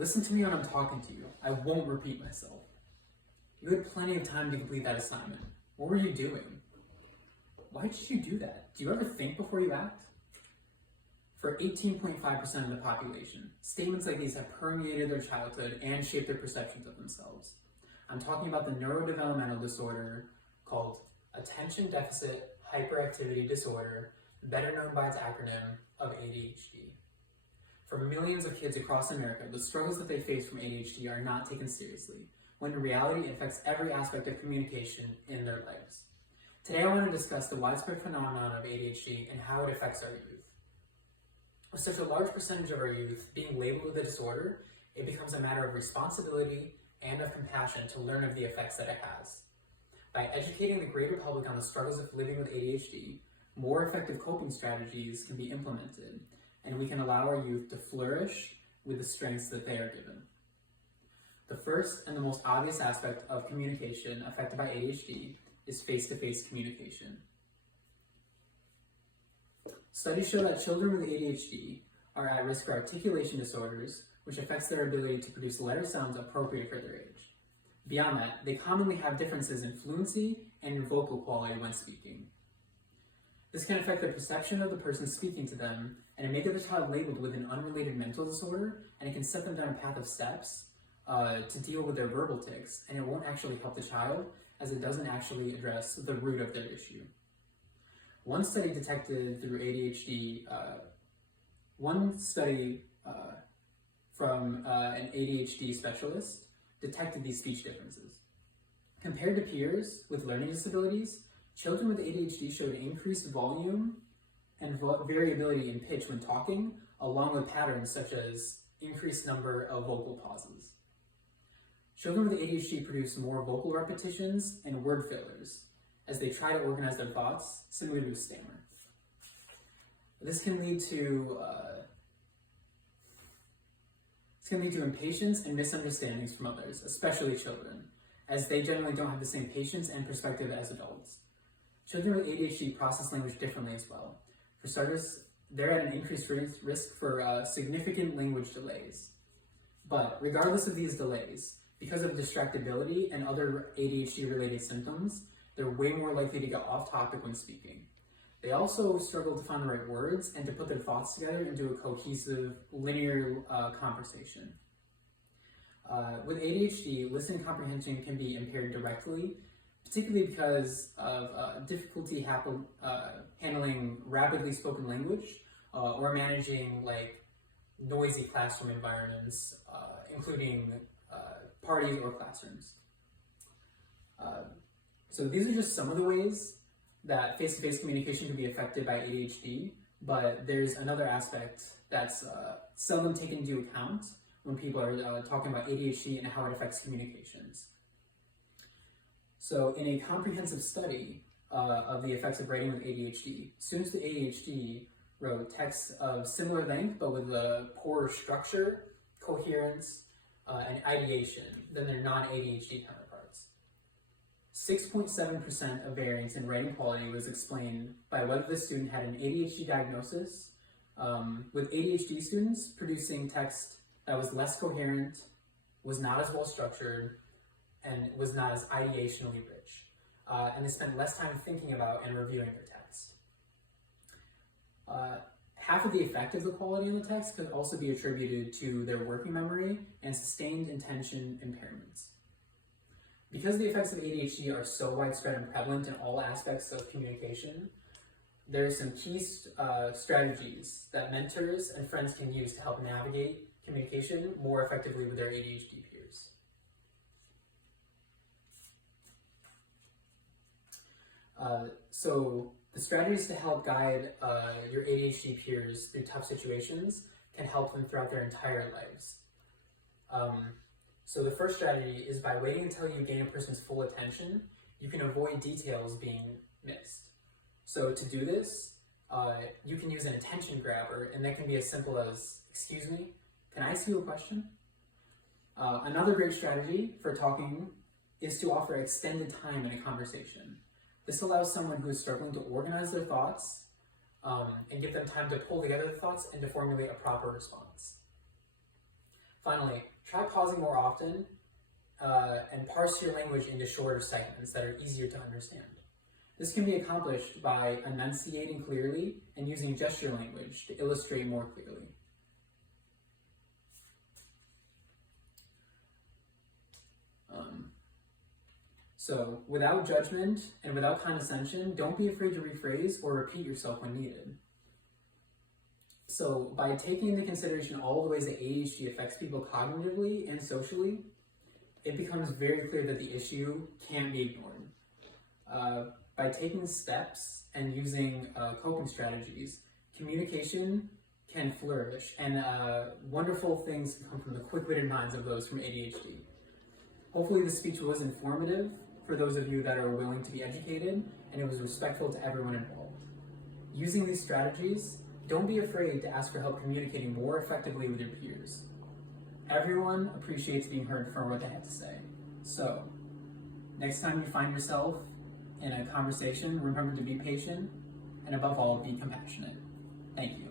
listen to me when I'm talking to you. I won't repeat myself. You had plenty of time to complete that assignment. What were you doing? Why did you do that? Do you ever think before you act? For 18.5% of the population, statements like these have permeated their childhood and shaped their perceptions of themselves. I'm talking about the neurodevelopmental disorder called Attention Deficit Hyperactivity Disorder, better known by its acronym of ADHD. For millions of kids across America, the struggles that they face from ADHD are not taken seriously, when in reality it affects every aspect of communication in their lives. Today I want to discuss the widespread phenomenon of ADHD and how it affects our youth. With such a large percentage of our youth being labeled with a disorder, it becomes a matter of responsibility and of compassion to learn of the effects that it has. By educating the greater public on the struggles of living with ADHD, more effective coping strategies can be implemented, and we can allow our youth to flourish with the strengths that they are given. The first and the most obvious aspect of communication affected by ADHD is face-to-face communication. Studies show that children with ADHD are at risk for articulation disorders, which affects their ability to produce letter sounds appropriate for their age. Beyond that, they commonly have differences in fluency and in vocal quality when speaking. This can affect the perception of the person speaking to them, and it may get the child labeled with an unrelated mental disorder, and it can set them down a path of steps to deal with their verbal tics, and it won't actually help the child, as it doesn't actually address the root of their issue. One study detected through ADHD, from an ADHD specialist detected these speech differences. Compared to peers with learning disabilities, children with ADHD showed increased volume and variability in pitch when talking, along with patterns such as increased number of vocal pauses. Children with ADHD produce more vocal repetitions and word fillers as they try to organize their thoughts, similar to a stammer. This can lead to impatience and misunderstandings from others, especially children, as they generally don't have the same patience and perspective as adults. Children with ADHD process language differently as well. For starters, they're at an increased risk for significant language delays. But regardless of these delays, because of distractibility and other ADHD-related symptoms, they're way more likely to get off topic when speaking. They also struggle to find the right words and to put their thoughts together into a cohesive, linear conversation. With ADHD, listening comprehension can be impaired directly, particularly because of difficulty handling rapidly spoken language or managing noisy classroom environments, including parties or classrooms. So these are just some of the ways that face-to-face communication can be affected by ADHD, but there's another aspect that's seldom taken into account when people are talking about ADHD and how it affects communications. So in a comprehensive study of the effects of writing with ADHD, students with ADHD wrote texts of similar length but with a poorer structure, coherence, and ideation than their non-ADHD counterparts. 6.7% of variance in writing quality was explained by whether the student had an ADHD diagnosis, with ADHD students producing text that was less coherent, was not as well structured, and was not as ideationally rich. And they spent less time thinking about and reviewing their text. Half of the effect of the quality in the text could also be attributed to their working memory and sustained attention impairments. Because the effects of ADHD are so widespread and prevalent in all aspects of communication, there are some key strategies that mentors and friends can use to help navigate communication more effectively with their ADHD peers. So the strategies to help guide your ADHD peers through tough situations can help them throughout their entire lives. So the first strategy is by waiting until you gain a person's full attention, you can avoid details being missed. So to do this, you can use an attention grabber, and that can be as simple as, "Excuse me, can I ask you a question?" Another great strategy for talking is to offer extended time in a conversation. This allows someone who is struggling to organize their thoughts and give them time to pull together the thoughts and to formulate a proper response. Finally, Try pausing more often and parse your language into shorter segments that are easier to understand. This can be accomplished by enunciating clearly and using gesture language to illustrate more clearly. So, without judgment and without condescension, don't be afraid to rephrase or repeat yourself when needed. So, by taking into consideration all the ways that ADHD affects people cognitively and socially, it becomes very clear that the issue can't be ignored. By taking steps and using coping strategies, communication can flourish, and wonderful things can come from the quick-witted minds of those from ADHD. Hopefully this speech was informative for those of you that are willing to be educated, and it was respectful to everyone involved. Using these strategies, don't be afraid to ask for help communicating more effectively with your peers. Everyone appreciates being heard for what they have to say. So, next time you find yourself in a conversation, remember to be patient, and above all, be compassionate. Thank you.